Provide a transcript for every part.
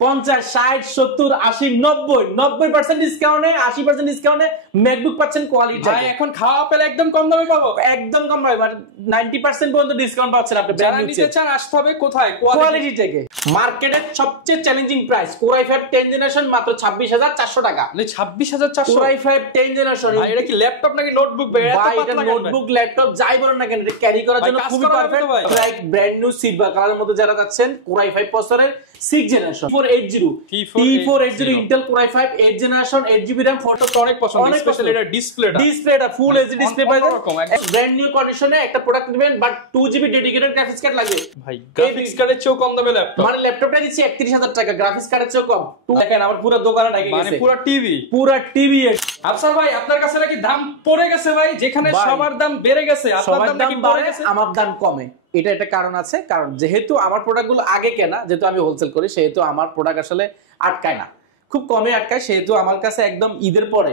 50, 60, 70, 80, 90% ডিসকাউন্টে 80% ডিসকাউন্টে ম্যাকবুক পাচ্ছেন কোয়ালিটি। ভাই এখন খাওয়া পেলে একদম কম দামে পাবো, একদম কম দামে, 90% পর্যন্ত ডিসকাউন্ট পাচ্ছেন আপনি। যারা নিতে চান আসতে হবে কোথায়? কোয়ালিটি থেকে। মার্কেটের সবচেয়ে challenging price Core i5 10 generation মাত্র 26,400 টাকা। মানে 26,400 Core i5 10 জেনারেশন। ভাই এটা কি ল্যাপটপ নাকি নোটবুক? ভাই এত পাতলা নোটবুক ল্যাপটপ যাই বলেন না কেন, এটা ক্যারি করার জন্য খুবই perfect. Like brand new silver কালারের মধ্যে যারা যাচ্ছেন Core i5 প্রসেসরের 6 generation T480 Intel Core i5 8 generation 8GB RAM photo তো অনেক পছন্দ, স্পেশালি এটা ডিসপ্লেটা ফুল এইচডি ডিসপ্লে পাবেন। ব্র্যান্ড নিউ কন্ডিশনে একটা প্রোডাক্ট নেবেন, but 2GB dedicated graphics card লাগবে। ভাই গ্রাফিক্স কার্ডের চেয়েও কম দামে ল্যাপটপ, মানে ল্যাপটপটা দিচ্ছি 31,000 টাকা, গ্রাফিক্স কার্ডের চেয়েও কম। দেখেন আমার পুরো দোকানে ঢেকে গেছে, মানে পুরো টিভি। আফসার ভাই আপনার কাছে নাকি দাম পড়ে গেছে ভাই, যেখানে সবার দাম বেড়ে গেছে আপনার দাম নাকি পড়ে গেছে, আমার দাম কমে। এটা একটা কারণ আছে, কারণ যেহেতু আমার প্রোডাক্টগুলো আগে কেনা, যেহেতু আমি হোলসেল করি, সেহেতু আমার প্রোডাক্ট আসলে আটকায় না, খুব কমে আটকায়। সেহেতু আমার কাছে একদম ঈদের পরে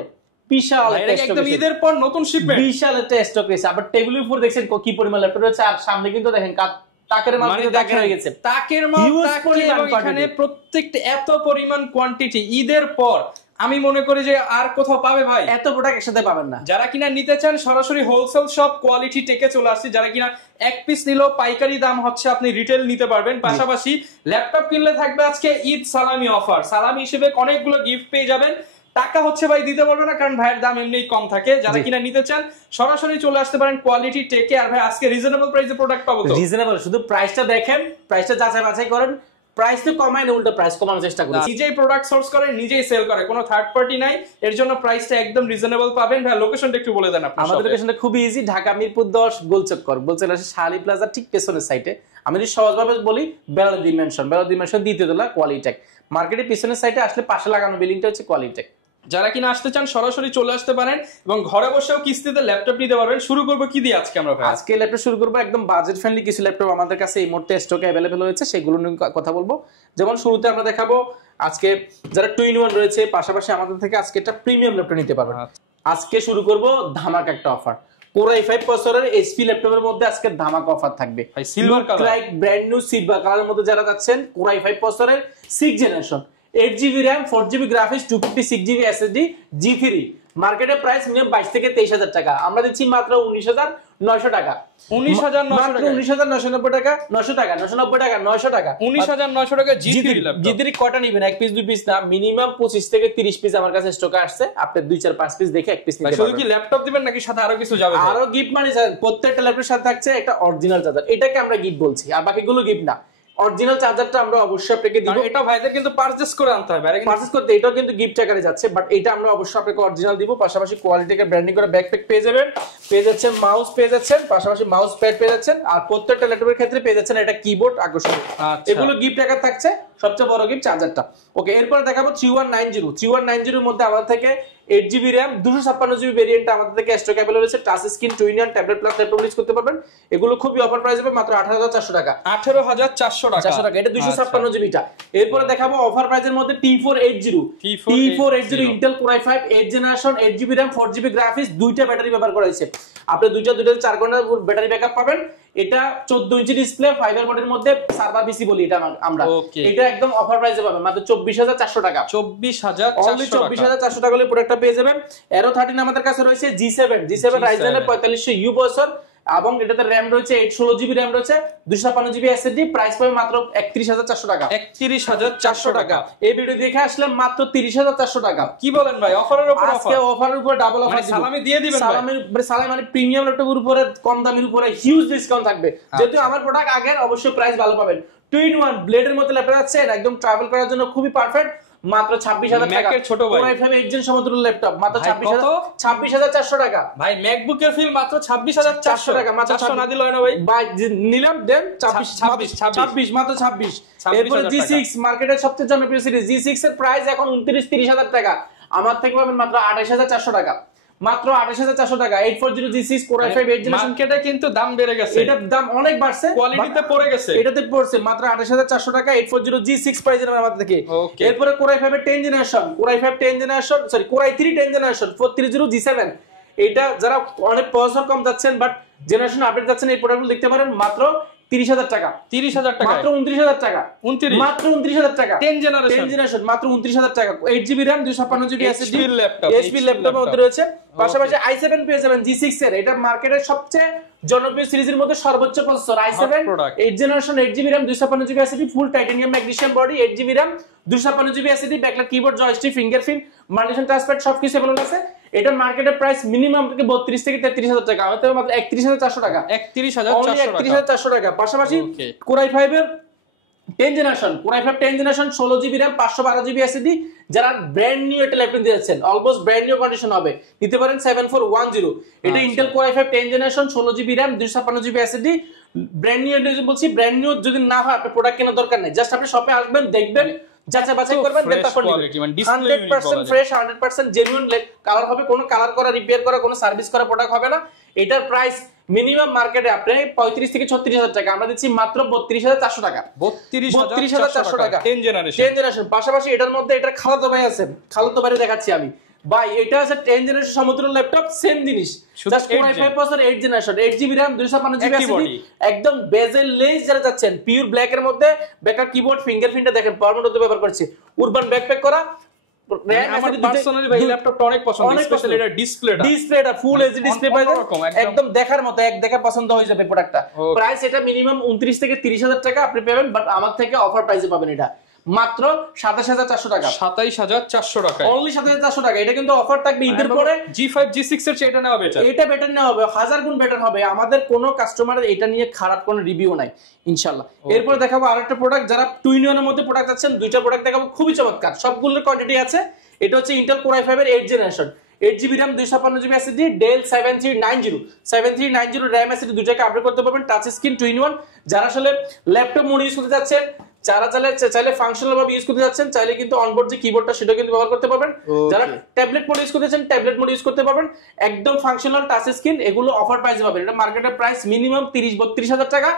বিশাল একদম ঈদের পর নতুন শিপমেন্ট, বিশাল একটা স্টক রয়েছে। আবার টেবিলের উপর দেখছেন কি পরিমাণ ল্যাপটপ রয়েছে, আর সামনে কিন্তু দেখেন তাকের মাল হয়ে গেছে, তাকের মাল এখানে প্রত্যেকটা এত পরিমাণ কোয়ান্টিটি ঈদের পর আমি মনে করি যে আর কোথাও পাবে ভাই এত প্রোডাক্ট একসাথে পাবেন না। যারা কিনা নিতে চান সরাসরি হোলসেল শপ কোয়ালিটি টেকে চলে আসছে, যারা কিনা এক পিস নিলেও পাইকারি দাম হচ্ছে আপনি রিটেল নিতে পারবেন। পাশাপাশি ল্যাপটপ কিনলে থাকবে আজকে ঈদ সালামি অফার, সালামি হিসেবে অনেকগুলো গিফট পেয়ে যাবেন। টাকা হচ্ছে ভাই দিতে পারবে না, কারণ ভাইয়ের দাম এমনিই কম থাকে। যারা কিনা নিতে চান সরাসরি চলে আসতে পারেন কোয়ালিটি টেকে। আর ভাই আজকে রিজনেবল প্রাইসে প্রোডাক্ট পাবো তো? রিজনেবল, শুধু প্রাইসটা দেখেন, প্রাইসটা যাচাই বাছাই করেন, প্রাইস তো কমায় না, উল্টো প্রাইস কমানোর চেষ্টা করি। নিজেই প্রোডাক্ট সোর্স করে, নিজেই সেল করে, কোনো থার্ড পার্টি নাই, এর জন্য প্রাইসটা একদম রিজনেবল পাবেন। ভাই লোকেশনটা একটু বলে দেন আপনার। আমাদের লোকেশনটা খুবই ইজি, ঢাকা মিরপুর 10 গোলচক্কর, গোলচক্কর শালি প্লাজা ঠিক পেছনের সাইডে। আমি যদি সহজভাবে বলি বেলাল ডিমেনশন দ্বিতীয় তলা কোয়ালিটেক মার্কেটের পিছনের সাইডে আসলে পাশে লাগানো বিল্ডিংটা হচ্ছে কোয়ালিটেক। যারা কিনা আসতে চান সরাসরি চলে আসতে পারেন এবং ঘরে বসেও কিস্তিতে ল্যাপটপ নিতে পারবেন। শুরু করব কি দিয়ে আজকে আমরা? আজকে ল্যাপটপ শুরু করব একদম বাজেট ফ্রেন্ডলি কিছু ল্যাপটপ আমাদের কাছে এই মুহূর্তে স্টকে अवेलेबल হয়েছে, সেগুলো নিয়ে কথা বলবো। যেমন শুরুতে আমরা দেখাবো আজকে যারা 2-in-1 রয়েছে, পাশাপাশি আমাদের থেকে আজকে একটা প্রিমিয়াম ল্যাপটপ নিতে পারবেন। আজকে শুরু করব ধামাকা একটা অফার, Core i5 প্রসেসরের এইচপি ল্যাপটপের মধ্যে আজকে ধামাকা অফার থাকবে। ভাই silver colour, like brand new silver কালারের মধ্যে যারা যাচ্ছেন Core i5 প্রসেসরের 6 generation 8GB RAM 4GB graphics 256GB SSD G3, মার্কেটের প্রাইস মিনিমাম 22 থেকে 23,000 টাকা, আমরা দিচ্ছি মাত্র 19,900 টাকা। 19,990 টাকা, 900 টাকা, 990 টাকা, 900 টাকা, 19,900 টাকা G3 ল্যাপটপ। G3 কটা নেবেন? এক পিস দুই পিস না, মিনিমাম 25 থেকে 30 পিস আমার কাছে স্টকে আসছে। আপনি 2-4-5 পিস দেখে এক পিস নিতে পারবেন। শুধু কি ল্যাপটপ দিবেন নাকি সাথে আরো কিছু যাবে? আরো গিফট মানে প্রত্যেকটা ল্যাপটপের সাথে থাকছে একটা অরিজিনাল চার্জার, এটাকে আমরা গিফট বলছি, আর বাকিগুলো গিফট না। অরিজিনাল চার্জারটা আমরা অবশ্যই আপনাকে দিব, এটা ভাইদের কিন্তু পারচেজ করে আনতে হবে, পারচেজ করতে এটাও কিন্তু গিফট আকারে যাচ্ছে, বাট এটা আমরা অবশ্যই আপনাকে অরিজিনাল দিব। পাশাপাশি কোয়ালিটিকে ব্র্যান্ডিং করা ব্যাকপ্যাক পেয়ে যাবেন, পেয়ে যাচ্ছেন মাউস পেয়ে যাচ্ছেন, পাশাপাশি মাউস প্যাড পেয়ে যাচ্ছেন, আর প্রত্যেকটা ল্যাপটপের ক্ষেত্রে পেয়ে যাচ্ছেন এটা কিবোর্ড আকর্ষণীয়। এগুলো গিফট আকার থাকছে, সবচেয়ে বড় গিফট চার্জারটা। ওকে, এরপর দেখাবো 3190 এর মধ্যে আমাদের থেকে 8GB RAM 256GB ভেরিয়েন্ট আমাদের থেকে স্টক अवेलेबल আছে। Touch screen 2-in-1 tablet plus laptop use করতে পারবেন। এগুলো খুবই অফার প্রাইস হবে মাত্র 18,400 টাকা। 18,400 টাকা, এটা 256GB টা। এরপর দেখাবো অফার প্রাইসের মধ্যে T480 Intel Core i5 8 generation 8GB RAM 4GB graphics, দুইটা ব্যাটারি ব্যবহার করা হয়েছে। আপনি দুইটা 4 ঘন্টা ব্যাটারি ব্যাকআপ পাবেন। এটা 14 ইঞ্চি ডিসপ্লে, ফাইবার বোর্ডের মধ্যে সার্ভার পিসি বলি এটা আমরা। এটা একদম অফার প্রাইসে পাবেন মাত্র 24,400 টাকা। 24,400 টাকা হলে প্রোডাক্টটা পেয়ে যাবেন। Aero 13 আমাদের কাছে রয়েছে G7 Ryzen এর 4500U প্রসেসর, এবং এটাতে RAM রয়েছে 16GB RAM রয়েছে 256GB SSD, প্রাইস পাবে মাত্র 31,400 টাকা। 31,400 টাকা। এই ভিডিও দেখে আসলে মাত্র 30,400 টাকা। কি বলেন ভাই, অফারের উপর অফার, আজকে অফারের উপর ডাবল অফার দিব। সালামি দিয়ে দিবেন ভাই, সালামি মানে প্রিমিয়াম ল্যাপটপের উপরে কম দামের উপরে হিউজ ডিসকাউন্ট থাকবে। যেহেতু আমার প্রোডাক্ট আগের, অবশ্যই প্রাইস ভালো পাবেন। 2-in-1 ব্লেডের মধ্যে ল্যাপটপ আছে, একদম ট্রাভেল করার জন্য খুবই পারফেক্ট, মাত্র 26,000 টাকা। ম্যাকের ছোট ভাই Core i5 8 জেন সমতুল্য ল্যাপটপ মাত্র 26,400 টাকা। ভাই ম্যাকবুকের ফিল মাত্র 26,400 টাকা, মাত্র 400 না দিল হয় না ভাই? ভাই নিলাম দেন 26 মাত্র 26। এরপর G6 মার্কেটের সবচেয়ে জনপ্রিয় সিরিজ G6 এর প্রাইস এখন 29-30,000 টাকা, আমার থেকে পাবেন মাত্র 28,400 টাকা। মাত্র 28,400 টাকা। 840 G6 Core i5 8 জেনারেশন। মার্কেটে কিন্তু দাম বেড়ে গেছে, এটার দাম অনেক বাড়ছে, কোয়ালিটিতে পড়ে গেছে, এটাতে পড়ছে মাত্র 28,400 টাকা। 840 G6 প্রাইস এর আমাদের থেকে। এরপরে Core i5 এর 10 generation, Core i3 10 generation 430 G7। এটা যারা অনেক প্রসেসর কম যাচ্ছেন বাট জেনারেশন আপডেট যাচ্ছেন, এই প্রোডাক্টগুলো দেখতে পারেন মাত্র 30,000 টাকা, 30,000 টাকা, মাত্র 29,000 টাকা, 29, মাত্র 29,000 টাকা, 10 জেনারেশন, মাত্র 29,000 টাকা, 8GB RAM 256GB SSD HP ল্যাপটপের মধ্যে রয়েছে। পাশাপাশি i7 পেয়ে যাবেন G6 এর, এটা মার্কেটের সবচেয়ে জনপ্রিয় সিরিজের মধ্যে সর্বোচ্চ processor i7 8 generation 8GB RAM 256GB SSD full titanium magnesium body 8GB RAM 256GB SSD backlight keyboard joystick fingerprint multifunction touchpad সবকিছু अवेलेबल আছে। এটা মার্কেটের প্রাইস মিনিমাম থেকে 32 থেকে 33,000 টাকা, আমাদের মাত্র 31,400 টাকা, 31,400 টাকা। পাশাপাশি Core i5 এর 10 generation, Core i5 10 generation 16GB RAM 512GB SSD, যারা ব্র্যান্ড নিউ এটা ল্যাপটপ দিয়েছেন অলমোস্ট ব্র্যান্ড নিউ কন্ডিশন হবে নিতে পারেন 7410। এটা Intel Core i5 10 generation 16GB RAM 256GB SSD brand new. এটা বলছি ব্র্যান্ড নিউ যদি না হয় আপনি প্রোডাক্ট কেনার দরকার নেই, জাস্ট আপনি শপে আসবেন দেখবেন যাচাই বাছাই করবেন, দেন তারপর নেবেন। 100% ফ্রেশ 100% জেনুইন কালার হবে, কোনো কালার করা রিপেয়ার করা কোনো সার্ভিস করা প্রোডাক্ট হবে না। এটার প্রাইস মিনিমাম মার্কেটে আপনি 35 থেকে 36,000 টাকা, আমরা দিচ্ছি মাত্র 32,400 টাকা, 32,400 টাকা 10 জেনারেশন। পাশাপাশি এটার মধ্যে এটার খালাতো ভাই আছে, খালাতো ভাই দেখাচ্ছি আমি ভাই, এটা আছে 10 জেনারেশন সমতুল্য ল্যাপটপ, সেম জিনিস, just Core i5 processor 8 generation 8GB RAM 256GB SSD, একদম বেজেল লেস যারা যাচ্ছেন পিওর ব্ল্যাক এর মধ্যে, ব্যাকআপ কিবোর্ড ফিঙ্গারপ্রিন্টটা দেখেন পার্মানেন্ট ব্যবহার করছি, উরবান ব্যাকপ্যাক করা। আমার পার্সোনালি ভাই ল্যাপটপটা অনেক পছন্দ, স্পেশালি এটা ডিসপ্লেটা ফুল এইচডি ডিসপ্লে পাইবেন, একদম দেখার মতো, এক দেখা পছন্দ হয়ে যাবে প্রোডাক্টটা। প্রাইস এটা মিনিমাম 29 থেকে 30,000 টাকা আপনি পাবেন, বাট আমার থেকে অফার প্রাইসে পাবেন এটা মাত্র 27,400 টাকা, 27,400 টাকা, অনলি 27,400 টাকা। এটা কিন্তু অফার থাকবে ঈদের পরে। G5 G6 এর চেয়ে এটা নেওয়া বেটার, এটা বেটার নেওয়া হবে, 1000 গুণ বেটার হবে। আমাদের কোনো কাস্টমারের এটা নিয়ে খারাপ কোনো রিভিউ নাই ইনশাআল্লাহ। এরপর দেখাবো আরেকটা প্রোডাক্ট, যারা 2 in 1 এর মধ্যে প্রোডাক্ট আছেন, দুইটা প্রোডাক্ট দেখাবো খুবই চমৎকার, সবগুলোর কোয়ান্টিটি আছে। এটা হচ্ছে Intel Core i5 এর 8 generation 8GB RAM 256GB SSD Dell 7390 RAM SSD দুটাকে আপডেট করতে পারবেন, টাচ স্ক্রিন 2 in 1। যারা আসলে ল্যাপটপ মোড ইউজ করতে যাচ্ছেন, যারা চাইলে ফাংশনাল ভাবে ইউজ করতে যাচ্ছেন, চাইলে কিন্তু অনবোর্ড যে কিবোর্ডটা সেটা কিন্তু ব্যবহার করতে পারবেন। যারা ট্যাবলেট মোড ইউজ করতে যাচ্ছেন, ট্যাবলেট মোড ইউজ করতে পারবেন, একদম ফাংশনাল টাচ স্ক্রিন, এগুলো অফার প্রাইসে পাবেন। এটা মার্কেটের প্রাইস মিনিমাম 30-32,000 টাকা,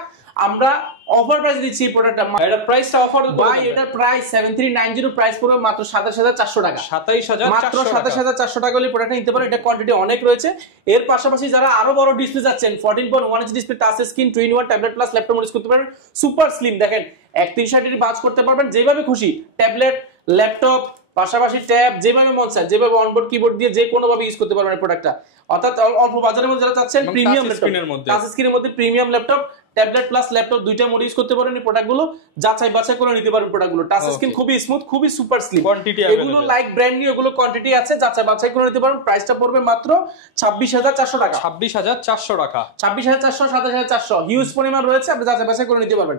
আমরা অফার প্রাইস দিচ্ছি এই প্রোডাক্টটা। এটা প্রাইসটা অফার ভাই, এটা প্রাইস 7390, প্রাইস পড়বে মাত্র 27,400 টাকা, 27,400 টাকা হলে প্রোডাক্টটা নিতে পারেন। এটা কোয়ান্টিটি অনেক রয়েছে। এর পাশাপাশি যারা আরো বড় ডিসপ্লে যাচ্ছেন, 14.1 inch display touch screen 2 in 1 tablet plus laptop use করতে পারেন, সুপার স্লিম, দেখেন 3160 বাজ করতে পারবেন যেভাবে খুশি, ট্যাবলেট ল্যাপটপ পাশাপাশি ট্যাব যেভাবে মন চায়, যেভাবে অনবোর্ড কিবোর্ড দিয়ে যে কোনো ভাবে ইউজ করতে পারবেন এই প্রোডাক্টটা। অর্থাৎ অল্প বাজারের মধ্যে যারা চাচ্ছেন প্রিমিয়াম ল্যাপটপ, টাচ স্ক্রিনের মধ্যে premium laptop, tablet plus laptop দুইটা মোড ইউজ করতে পারেন। এই প্রোডাক্টগুলো যাচাই বাছাই করে নিতে পারেন প্রোডাক্টগুলো, টাচ স্ক্রিন খুবই স্মুথ, খুবই সুপার স্লিম, এগুলো লাইক ব্র্যান্ড নিউ, এগুলো কোয়ান্টিটি আছে, যাচাই বাছাই করে নিতে পারেন। প্রাইসটা পড়বে মাত্র 26,400 টাকা, 26,400 টাকা, 26,400 27,400 হিউজ পরিমাণ রয়েছে, আপনি যাচাই বাছাই করে নিতে পারবেন।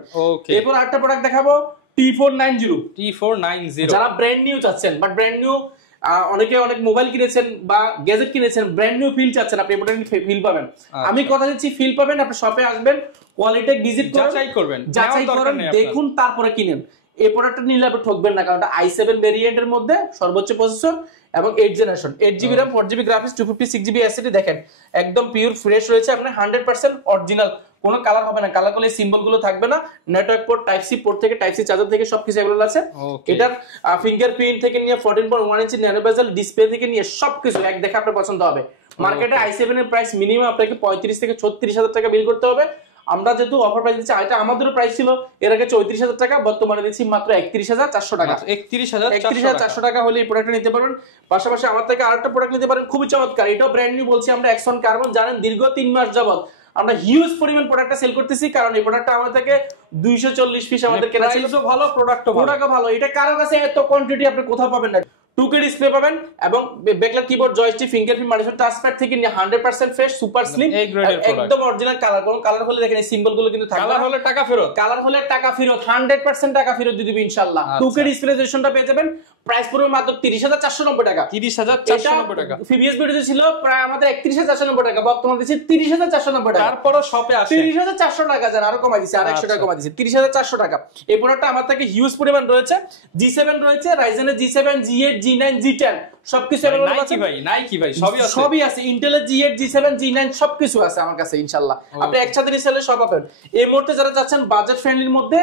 এরপর আরেকটা প্রোডাক্ট দেখাবো T490। যারা ব্র্যান্ড নিউ চাচ্ছেন, বাট ব্র্যান্ড নিউ অনেকে অনেক মোবাইল কিনেছেন বা গ্যাজেট কিনেছেন, ব্র্যান্ড নিউ ফিল চাচ্ছেন, আপনি প্রোডাক্ট ফিল পাবেন। আমি কথা দিচ্ছি ফিল পাবেন, আপনি শপে আসবেন, কোয়ালিটি ভিজিট করবেন, যাচাই করেন, দেখুন, তারপরে কিনেন। এই প্রোডাক্টটা নিলে আপনি ঠকবেন না, কারণ এটা i7 ভেরিয়েন্টের মধ্যে সর্বোচ্চ প্রসেসর এবং 8 generation 8GB RAM 4GB graphics 256GB SSD, দেখেন একদম পিওর ফ্রেশ রয়েছে, আপনার 100% অরিজিনাল, কোনো কালার হবে না, কালার করলে সিম্বল গুলো থাকবে না। Network port type C port থেকে টাইপ সি চার্জার থেকে সবকিছু अवेलेबल আছে। এটার ফিঙ্গারপ্রিন্ট থেকে নিয়ে 14.1 ইঞ্চি ন্যানো বেজেল ডিসপ্লে থেকে নিয়ে সবকিছু এক দেখে আপনার পছন্দ হবে। মার্কেটে i7 এর প্রাইস মিনিমাম আপনাকে 35 থেকে 36,000 টাকা বিল করতে হবে। আমরা যেহেতু অফার প্রাইস দিচ্ছি, এটা আমাদেরও প্রাইস ছিল এর আগে 34,000 টাকা, বর্তমানে দিচ্ছি মাত্র 31,400 টাকা, 31,400 টাকা হলে এই প্রোডাক্টটা নিতে পারবেন। পাশাপাশি আমার থেকে আরেকটা প্রোডাক্ট নিতে পারেন, খুবই চমৎকার, এটাও ব্র্যান্ড নিউ বলছি আমরা, Axon Carbon। জানেন দীর্ঘ 3 মাস যাবত আমরা হিউজ পরিমাণ প্রোডাক্টটা সেল করতেছি, কারণ এই প্রোডাক্টটা আমাদের থেকে 240 পিস আমাদের কেনা ছিল, ভালো প্রোডাক্টও ভালো। এটা কারো কাছে এত কোয়ান্টিটি আপনি কোথাও পাবেন না। 2K ডিসপ্লে পাবেন এবং backlight keyboard joystick fingerprint multifunction touchpad থেকে নিয়ে 100% ফ্রেশ সুপার স্লিম, একদম অরিজিনাল কালার। কোন কালার হলে দেখেন এই সিম্বল গুলো কিন্তু থাকবে, কালার হলে টাকা ফেরত, 100% টাকা ফেরত দিয়ে দিবেন ইনশাআল্লাহ। 2K ডিসপ্লে রেজোলিউশনটা পেয়ে যাবেন, প্রাইস পড়বে মাত্র 30,490 টাকা, 30,490 টাকা। প্রিভিয়াস ভিডিওতে ছিল প্রায় আমাদের 31,490 টাকা, বর্তমানে দিচ্ছি 30,490 টাকা। তারপরও শপে আসে 30,400 টাকা, জান আরো কমাই দিছি, আর 100 টাকা কমাই দিছি, 30,400 টাকা। এই প্রোডাক্টটা আমার থেকে হিউজ পরিমাণ রয়েছে, G7 রয়েছে, Ryzen এর G7 G8 G9 G10 সবকিছু নাইকি ভাই সবই আছে, Intel এর G8 G7 G9 সবকিছু আছে আমার কাছে ইনশাআল্লাহ। আপনি একসাথে রিসেলে সব পাবেন। এই মুহূর্তে যারা চাচ্ছেন বাজেট ফ্রেন্ডলির মধ্যে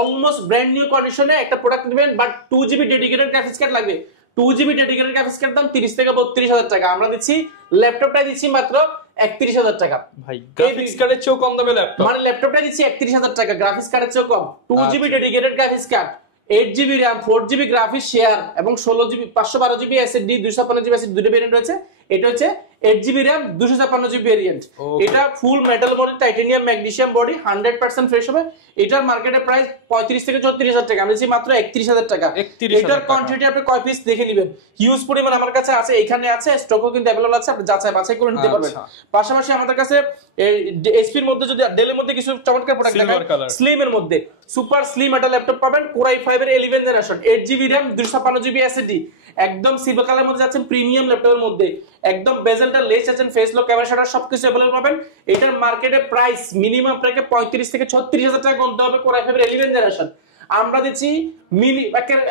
অলমোস্ট ব্র্যান্ড নিউ কন্ডিশনে একটা প্রোডাক্ট নেবেন, but 2GB dedicated graphics card লাগবে, 2GB ডেডিকেটেড গ্রাফিক্স কার্ড দাম 30 থেকে 32,000 টাকা। আমরা দিচ্ছি ল্যাপটপটা দিচ্ছি মাত্র 31,000 টাকা। ভাই গ্রাফিক্স কার্ডের চেয়েও কম দামে ল্যাপটপ, মানে ল্যাপটপটা দিচ্ছি 31,000 টাকা, গ্রাফিক্স কার্ডের চেয়েও কম। 2GB dedicated graphics card, 8GB RAM, 4GB graphics share এবং 16GB 512GB SSD 256GB SSD দুটো ভেরিয়েন্ট রয়েছে। এটা হচ্ছে 8GB RAM 256GB ভেরিয়েন্ট। এটা full metal body, titanium magnesium body, 100% fresh হবে। এটার মার্কেটের প্রাইস 35 থেকে 34,000 টাকা, আমি দিচ্ছি মাত্র 31,000 টাকা। এটার কোয়ান্টিটি আপনি কয় পিস দেখে নেবেন, হিউজ পরিমাণ আমার কাছে আছে, এখানে আছে, স্টকও কিন্তু अवेलेबल আছে, আপনি যাচাই বাছাই করে নিতে পারবেন। পাশাপাশি আমাদের কাছে এসপির মধ্যে যদি ডেলের মধ্যে কিছু চমৎকার প্রোডাক্ট দেখায়, স্লিম এর মধ্যে সুপার স্লিম একটা ল্যাপটপ পাবেন, কোরাই 5 এর 11 generation, 8GB RAM 256GB SSD, একদম সিলভার কালারের মধ্যে যাচ্ছেন, প্রিমিয়াম ল্যাপটপের মধ্যে একদম বেজেলটা লেস আছেন, ফেস লক, ক্যামেরা শাটার সবকিছু अवेलेबल পাবেন। এটার মার্কেটে প্রাইস মিনিমাম আপনাকে 35 থেকে 36,000 টাকা গুনতে হবে। কোরাই 5 এর 11 জেনারেশন আমরা দিচ্ছি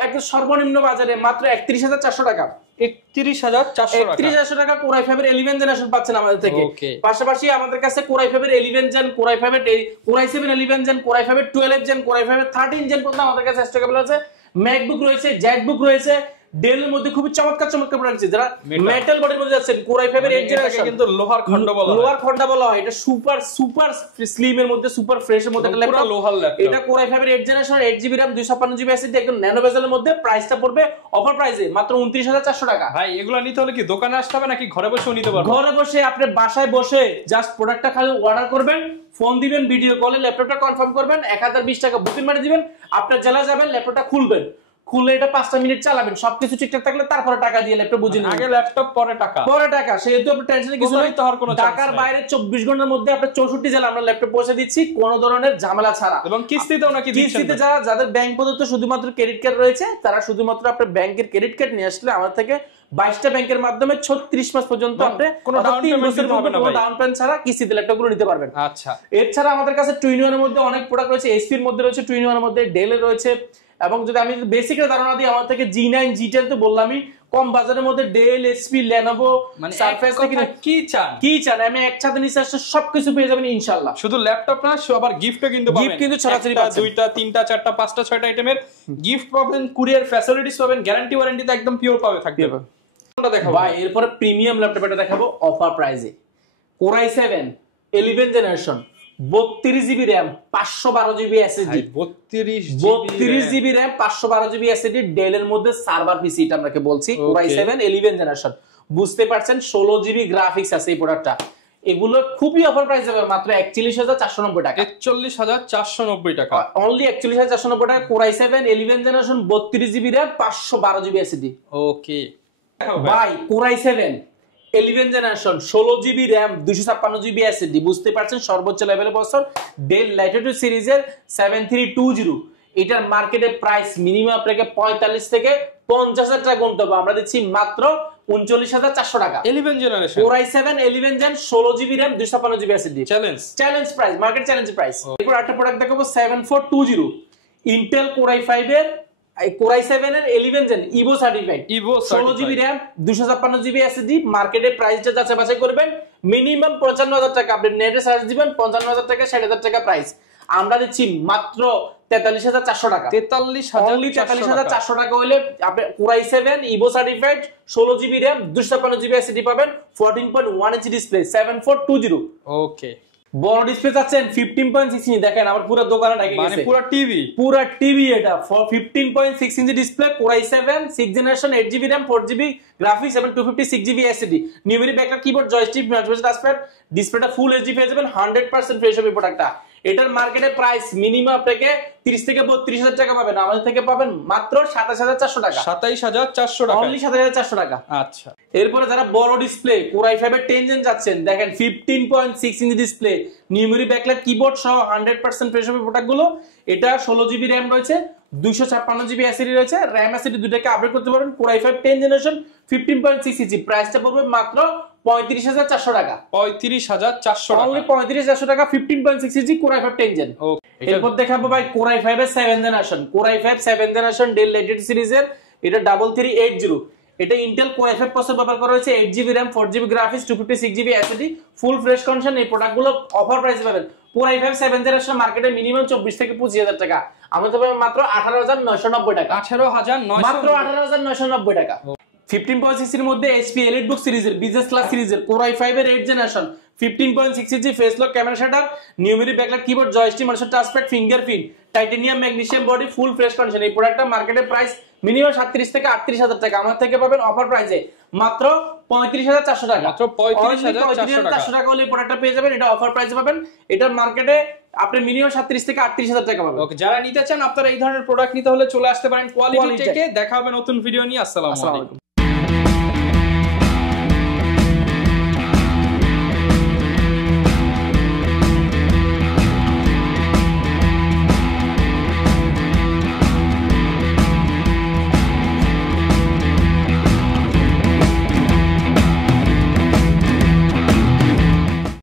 একদম সর্বনিম্ন বাজারে মাত্র 31,400 টাকা। 31,400 টাকা কোরাই 5 এর 11 জেনারেশন পাচ্ছেন আমাদের থেকে। পাশাপাশি আমাদের কাছে কোরাই 5 এর 11 জেন, কোরাই 5 এর কোরাই 7 11 জেন, কোরাই 5 এর 12 জেন, কোরাই 5 এর 13 জেন পর্যন্ত আমাদের কাছে স্টক अवेलेबल আছে। ম্যাকবুক রয়েছে, জেটবুক রয়েছে, ডেল এর মধ্যে খুবই চমৎকার প্রোডাক্ট আছে। যারা মেটাল বডির মধ্যে যাচ্ছেন, কোরাই 5 এর 8 জেনারেশন কিন্তু লোহার খন্ড বলা হয়, লোহার খন্ড বলা হয়। এটা সুপার স্লিম এর মধ্যে, সুপার ফ্রেশ এর মধ্যে একটা ল্যাপটপ, লোহার ল্যাপটপ। এটা কোরাই 5 এর 8 generation, 8GB RAM 256GB SSD, একদম ন্যানো বেজেলের মধ্যে। প্রাইসটা পড়বে অফার প্রাইসে মাত্র 29,400 টাকা। ভাই এগুলো নিতে হলে কি দোকানে আসতে হবে নাকি ঘরে বসেও নিতে পারবেন? ঘরে বসে আপনি বাসায় বসে জাস্ট প্রোডাক্টটা খালি অর্ডার করবেন, ফোন দিবেন, ভিডিও কলে ল্যাপটপটা কনফার্ম করবেন, 1020 টাকা বুকিং মারি দিবেন, আপনার জেলা যাবেন, ল্যাপটপটা খুলবেন, খুলে এটা 5টা মিনিট চালাবেন, সবকিছু ঠিকঠাক থাকলে তারপরে টাকা দিয়ে ল্যাপটপ বুঝিয়ে নেবেন। আগে ল্যাপটপ পরে টাকা, সেহেতু আপনি টেনশনে কিছু নাই। ঢাকার বাইরে 24 ঘন্টার মধ্যে আপনার 64 জেলা আমরা ল্যাপটপ পৌঁছে দিচ্ছি কোনো ধরনের ঝামেলা ছাড়া। এবং কিস্তিতেও নাকি দিচ্ছেন? কিস্তিতে যাদের ব্যাংক প্রদত্ত শুধুমাত্র ক্রেডিট কার্ড রয়েছে, তারা শুধুমাত্র আপনার ব্যাংকের ক্রেডিট কার্ড নিয়ে আসলে আমাদের থেকে 22টা ব্যাংকের মাধ্যমে 36 মাস পর্যন্ত আপনি কোনো ডাউন পেমেন্ট ছাড়া কিস্তিতে ল্যাপটপগুলো নিতে পারবেন। আচ্ছা, এছাড়া আমাদের কাছে টুইন এর মধ্যে অনেক প্রোডাক্ট রয়েছে, এসপির মধ্যে রয়েছে, টুইন এর মধ্যে ডেল এর রয়েছে। এবং যদি আমি বেসিক ধারণা দিই, আমার থেকে G9 G10 তো বললামই, কম বাজারের মধ্যে ডেল, এসপি, লেনোভো, সারফেস থেকে কি চান আমি একসাথে নিচে আসলে সবকিছু পেয়ে যাবেন ইনশাআল্লাহ। শুধু ল্যাপটপ না, আবার গিফটও কিন্তু পাবেন। গিফট কিন্তু ছড়াছড়ি পাচ্ছেন, 2টা 3টা 4টা 5টা 6টা আইটেমের গিফট পাবেন, কুরিয়ার ফ্যাসিলিটিস পাবেন, গ্যারান্টি ওয়ারেন্টিতে একদম পিওর পাবে থাকবে। কোনটা দেখাবো ভাই? এরপরে প্রিমিয়াম ল্যাপটপ এটা দেখাবো অফার প্রাইসে। Core I 7 11 generation, 32GB RAM 512GB SSD, 32GB RAM 512GB SSD, Dell এর মধ্যে সার্ভার পিসি, এটা আমরা বলছি কোরাই 7 11 জেনারেশন। বুঝতে পারছেন 16GB গ্রাফিক্স আছে এই প্রোডাক্টটা। এগুলো খুবই অফার প্রাইস হবে মাত্র 41,490 টাকা। 41,490 টাকা, অনলি 41,490 টাকা। Core i 7 11 generation, 32GB RAM 512GB SSD। ওকে ভাই core i 7 11 generation, 16GB RAM 256GB SSD, বুঝতে পারছেন সর্বোচ্চ লেভেলের বছর ডেল ল্যাটিটিউড সিরিজের 7320। এটার মার্কেটের প্রাইস মিনিমাম আপনাকে 45 থেকে 50,000 টাকা গুনতে হবে, আমরা দিচ্ছি মাত্র 39,400 টাকা। 11 generation, core I 7 11 gen, 16GB RAM 256GB SSD, challenge price, market challenge price. এরপর একটা প্রোডাক্ট দেখাবো 7420, ইন্টেল কোরাই 5 এর কোরাই 7 এর 11 gen Evo certified, 16GB RAM 256GB SSD। মার্কেটের প্রাইসটা যাচাই বাছাই করবেন, মিনিমাম 55,000 টাকা, আপনি নেটে সার্চ দিবেন 55,000 টাকা, 60,000 টাকা প্রাইস। আমরা দিচ্ছি মাত্র 43,400 টাকা। 43,400 টাকা হলে আপনি core i 7 Ivo certified 16GB RAM 256GB SSD পাবেন, 14.1 ইঞ্চি ডিসপ্লে, 7420। ওকে, বড় ডিসপ্লে চাচ্ছেন 15.6 ইঞ্চি, দেখেন আমার পুরো দোকানে ঢেকে গেছে, মানে পুরো টিভি এটা 15.6 inch display, core i 7 6 generation, 8GB RAM 4GB graphics এবং 256GB SSD, numeric backlight, keyboard, joystick, multipad touchpad, ডিসপ্লেটা ফুল এইচডি পেয়ে যাবেন, 100% ফ্রেশ হবে প্রোডাক্টটা। এটার মার্কেটে প্রাইস মিনিমাম আপনাকে 30 থেকে 32,000 টাকা পাবেন, আমাদের থেকে পাবেন মাত্র 27,400 টাকা। 27,400 টাকা, অনলি 27,400 টাকা। আচ্ছা, এরপরে যারা বড় ডিসপ্লে কোরাই 5 এর 10 জেন যাচ্ছেন, দেখেন 15.6 inch display, numeric backlight, keyboard সহ 100% ফ্রেশ হবে প্রোডাক্টগুলো। এটা 16GB RAM রয়েছে, 256GB SSD রয়েছে, RAM SSD দুটোকে আপডেট করতে পারবেন। কোরাই 5 10 জেনারেশন, 15.6 ইঞ্চি, প্রাইসটা পড়বে মাত্র 35,400 টাকা। 35,400 টাকা, অনলি 35,400 টাকা, 15.6 ইঞ্চি কোরাই 5 10 জেন। এরপর দেখাবো ভাই কোরাই 5 এর 7 generation, core i 5 7 generation del Latitude সিরিজের, এটা 3380। এটা ইন্টেল কোর i5 প্রসেসর ব্যবহার করা হয়েছে, 8GB RAM 4GB graphics 256GB SSD, ফুল ফ্রেশ কন্ডিশন। এই প্রোডাক্টগুলো অফার প্রাইসে পাবেন। কোর i5 7 জেনারেশন মার্কেটে মিনিমাম 24 থেকে 25,000 টাকা, আমরা তো পাবেন মাত্র 18,990 টাকা। 18,990, মাত্র 18,990 টাকা। 15.6 এর মধ্যে এইচপি এলিট বুক সিরিজের বিজনেস ক্লাস সিরিজের কোর i5 এর 8th generation 15.6 inch face lock camera shutter numeric backlight keyboard joystick monitor touchpad fingerprint titanium magnesium body full fresh condition. এই প্রোডাক্টটা মার্কেটের প্রাইস মিনিমাম 37 থেকে 38,000 টাকা, আমার থেকে পাবেন অফার প্রাইসে মাত্র 35,400 টাকা। মাত্র 35,400 টাকা হলে এই প্রোডাক্টটা পেয়ে যাবেন, এটা অফার প্রাইসে পাবেন। এটা মার্কেটে আপনি মিনিমাম 37 থেকে 38,000 টাকা পাবেন। ওকে, যারা নিতে চান আপনারা এই ধরনের প্রোডাক্ট নিতে হলে চলে আসতে পারেন কোয়ালিটি টেকে। দেখা হবে নতুন ভিডিও নিয়ে। আসসালামু আলাইকুম।